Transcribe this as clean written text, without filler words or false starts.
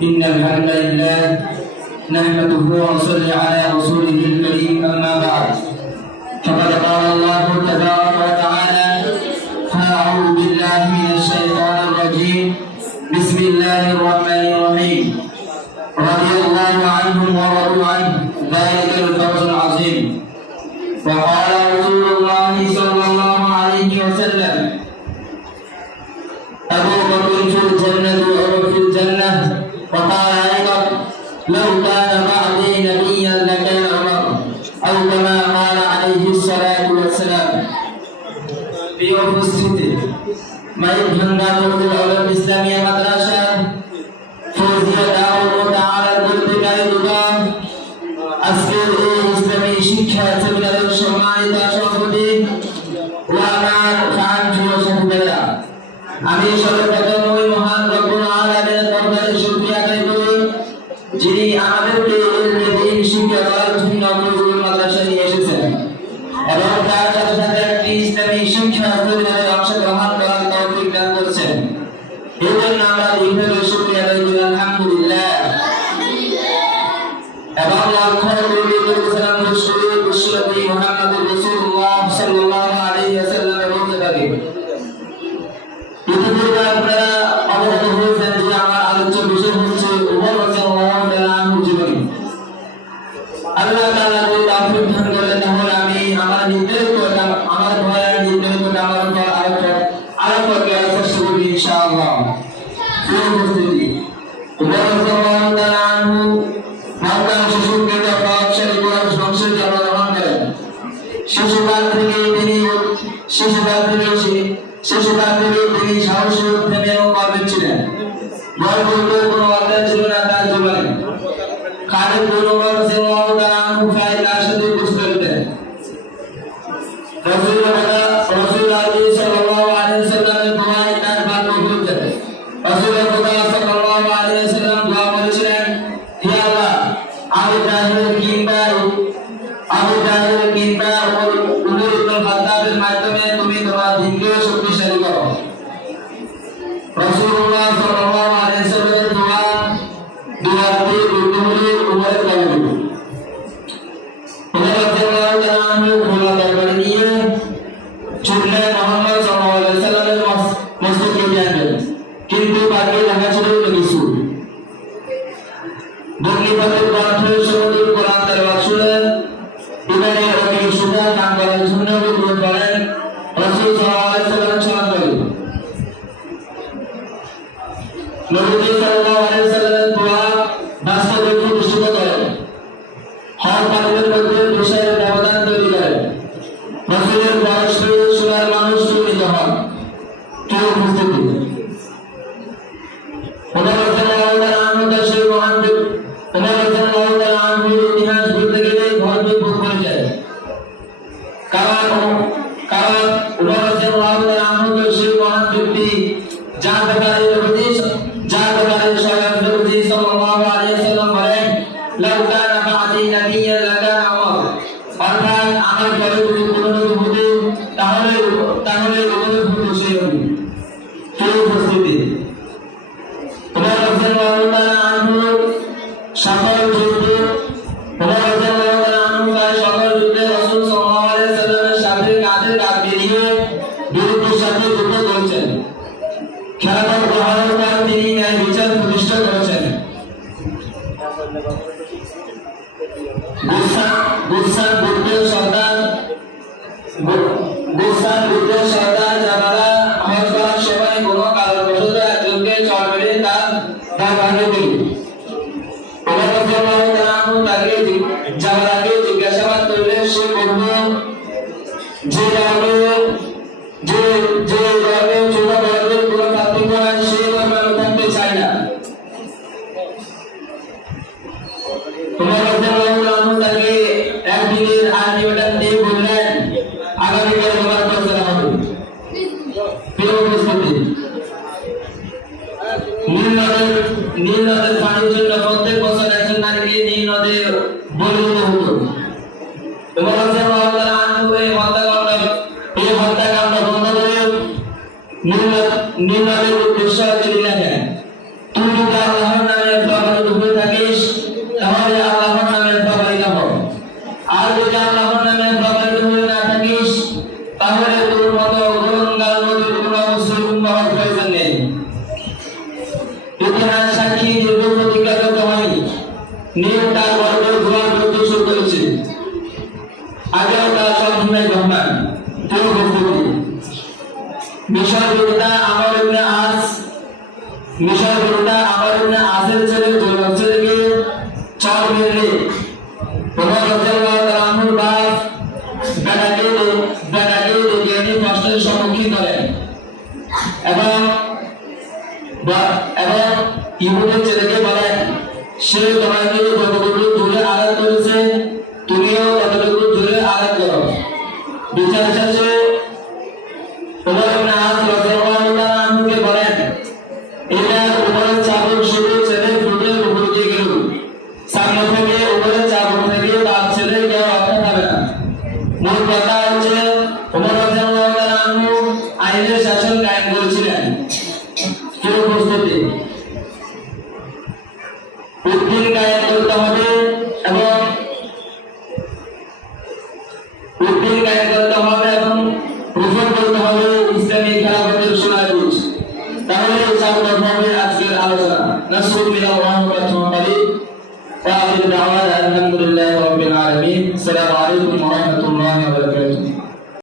إن الحمد لله نحمده ونصلي على رسوله الكريم أما بعد فقد قال الله تبارك وتعالى فأعوذ بالله من الشيطان الرجيم بسم الله الرحمن الرحيم رضي الله عنهم ورضوا عنه ذلك الفوز العظيم وقال رسول الله صلى الله عليه وسلم أبو بكر في الجنة وعمر في الجنة وقال أيضا لو كان بعدي نبيا لكان عمر أو كما قال عليه الصلاة والسلام في উপস্থিতি মাইক ভাঙ্গা মসজিদ আল ইসলামিয়া মাদ্রাসা ফৌজিয়া দাওয়াত ও তাআলা কর্তৃকারী দোকান আজকের এই ইসলামী শিক্ষা সেমিনারের সম্মানিত সভাপতি ও আমার খান যুবসাথীরা আমি সর্বপ্রথম ওই মহান রব্বুল আলামিনের দরবারে শুকরিয়া আদায় করি যিনি আমাদেরকে এই শিক্ষা দেওয়ার জন্য মসজিদ মাদ্রাসা নিয়ে এসেছেন এবং তার সাথে সাথে একটি ইসলামী শিক্ষা সেমিনারে অংশগ্রহণ করার তৌফিক দান করেছেন এই জন্য আমরা দীর্ঘভাবে শুকরিয়া আদায় করি আলহামদুলিল্লাহ এবং লক্ষ্য করি সালাম রসুল বিশ্বনবী মুহাম্মদ রাসূলুল্লাহ সাল্লাল্লাহু আলাইহি ওয়াসাল্লাম বলতে পারি ইতিপূর্বে আপনারা অবগত হয়েছেন যে আমার আলোচ্য বিষয় হচ্ছে উমর রাদিয়াল্লাহু তাআলা আনহু জীবনী আল্লাহ তাআলা যদি তৌফিক দান করেন তাহলে আমি আমার নির্ধারিত আমার ভয়ের নির্ধারিত আমার উপর আরোপ করার চেষ্টা করব ইনশাআল্লাহ উপস্থিতি উমর রাদিয়াল্লাহু তাআলা আনহু মক্কার শিশুকে প্রভাবশালী কোরআন সংসদে জন্মগ্রহণ করেন শিশুকাল থেকে তিনি সাহসী প্রেমে ও কর্মে ছিলেন ভয় বলতে কোনো অধ্যায় ছিল না তার জীবনে খালিদ বিন উমর রাদিয়াল্লাহু তাআলা আনহু ফাইলার সাথে উপস্থিত হতেন রাসূলুল্লাহ সাল্লাল্লাহু আলাইহি ওয়াসাল্লামের দোয়ায় তার বাত বলতেন রাসূলুল্লাহ সাল্লাল্লাহু আলাইহি ওয়াসাল্লাম দোয়া করেছিলেন হে আল্লাহ আবু জাহেল কিংবা উমর ইবনে খাত্তাবের মাধ্যমে তুমি তোমার দিনকে শক্তিশালী করো রাসূলুল্লাহ সাল্লাল্লাহু আলাইহি ওয়াসাল্লামের দোয়াতে উমরের উমরের কবুল উমর রাদিয়াল্লাহু তাআলা আনহু খোলা দরবারে নিয়ে ছুটলেন মুহাম্মদ সাল্লাল্লাহু আলাইহি ওয়াসাল্লামের মসজিদে যাবেন কিন্তু বাকি লেখা ছিল কিছু দুর্নীতির কণ্ঠে সমুদ্র কোরআন তেলাওয়াত শুনলেন এবারে অনেক সুদা কাম করার জন্য অনুরোধ করেন রাসূল সাল্লাল্লাহু আলাইহি ওয়াসাল্লাম সালাম করেন নবী সাল্লাল্লাহু আলাইহি ওয়াসাল্লামের দোয়া বাস্তবে প্রতিষ্ঠিত করেন হর পানির মধ্যে বিষয়ের ব্যবধান তৈরি করেন রাসূলের বয়স শোনার মানুষ সুবিধা হন কেউ উপস্থিতি উমর রাদিয়াল্লাহু তাআলা আনহু দেশের মহান উমর রাদিয়াল্লাহু তাআলা আনহুর ইতিহাস বলতে গেলে ধর্মীয় ভুল হয়ে যায় কারণ উমর রাদিয়াল্লাহু তাআলা আনহু দেশের মহান ব্যক্তি যার ব্যাপারে স্বয়ং নবী সাল্লাল্লাহু আলাইহি ওয়াসাল্লাম বলেন লাউ কানা বা'দি নাবিয়্যান লাকানা উমর অর্থাৎ আমার পরে যদি কোনো নবী হতো তাহলে উমর হতো সেই নবী কেউ উপস্থিতি উমর রাদিয়াল্লাহু তাআলা আনহু সকল যুদ্ধে রাসূল সাল্লাল্লাহু আলাইহি ওয়াসাল্লামের সাথে কাঁধে কাঁধ মিলিয়ে বিরুদ্ধের সাথে যুদ্ধ করেছেন খেলাফত গ্রহণের পর তিনি ন্যায় বিচার প্রতিষ্ঠা করেছেন গুলশান যুদ্ধের সর্দার জামালা হজ করার সময় কোনো কারণবশত একজনকে চড় মেরে তার দাঁত ভাঙে দিল উমর রাদিয়াল্লাহু তাআলা আনহু তাকে জামালাকে জিজ্ঞাসাবাদ করলে সে বলল যে ধর্মে ছোট বড়দের কোনো পার্থক্য নাই সেই ধর্মে আমি থাকতে চাই না উমর রাদিয়াল্লাহু আনহু তাকে একদিনের আর্মি অর্ডার দিয়ে বললেন আগামীকাল তোমার ফয়সালা হবে প্রিয় উপস্থিতি নীল নদের পানির জন্য প্রত্যেক বছর একজন নারীকে নীল নদে বলি দিতে হতো উমর রাদিয়াল্লাহু তাআলা আনহু এই হত্যাকাণ্ড বন্ধ করে নীল নদের উদ্দেশ্য চলে গেলেন তুমি যদি আল্লাহর নামে নাকি দীর্ঘ প্রতিজ্ঞা করতে হয়নি, নিয়ে তার গর্বে ঘোড়া করতে শুরু করেছে। আগেও তার সব ঘুমাই ঘটনা কেউ প্রস্তুতি মিশর বিরোধা আমর ইবনে আসের ছেলেকে চর মেরে ওমর রাদিয়াল্লাহু তাআলা আনহুর বাপ বেটাকে ডেকে কষ্টের সম্মুখীন করেন এবং ইহুদের ছেলেকে বলেন, সে তোমাকে যতটুকু দূরে আঘাত করেছে তুমিও ততটুকু দূরে আঘাত করো। বিচার শেষে ওমর ইবনে আস রাদিয়াল্লাহু তাআলা আনহুকে বলেন, এবার ওমরের চাবুক শুধু ছেলের ঠোঁটের উপর দিয়ে গেল, সামনে থেকে ওমরের চাবুক থেকে তার ছেলে কেউ রক্ষা পাবে না। মূল কথা হচ্ছে ওমর রাদিয়াল্লাহু তাআলা আনহু আইনের শাসন কায়েম করেছিলেন। কেউ প্রস্তুতি উদ্দিন কায়েম করতে হবে এবং প্রচার করতে হবে ইসলামী খেলাফতের সুনাগুজ। তাহলে সামনে হবে আজকের আলোচনা। নাসরুল মিনাল্লাহি ওয়া রাহমাতুল্লাহি ওয়া আখির দাওয়ানা আলহামদুলিল্লাহি রাব্বিল আলামিন। আসসালামু আলাইকুম ওয়া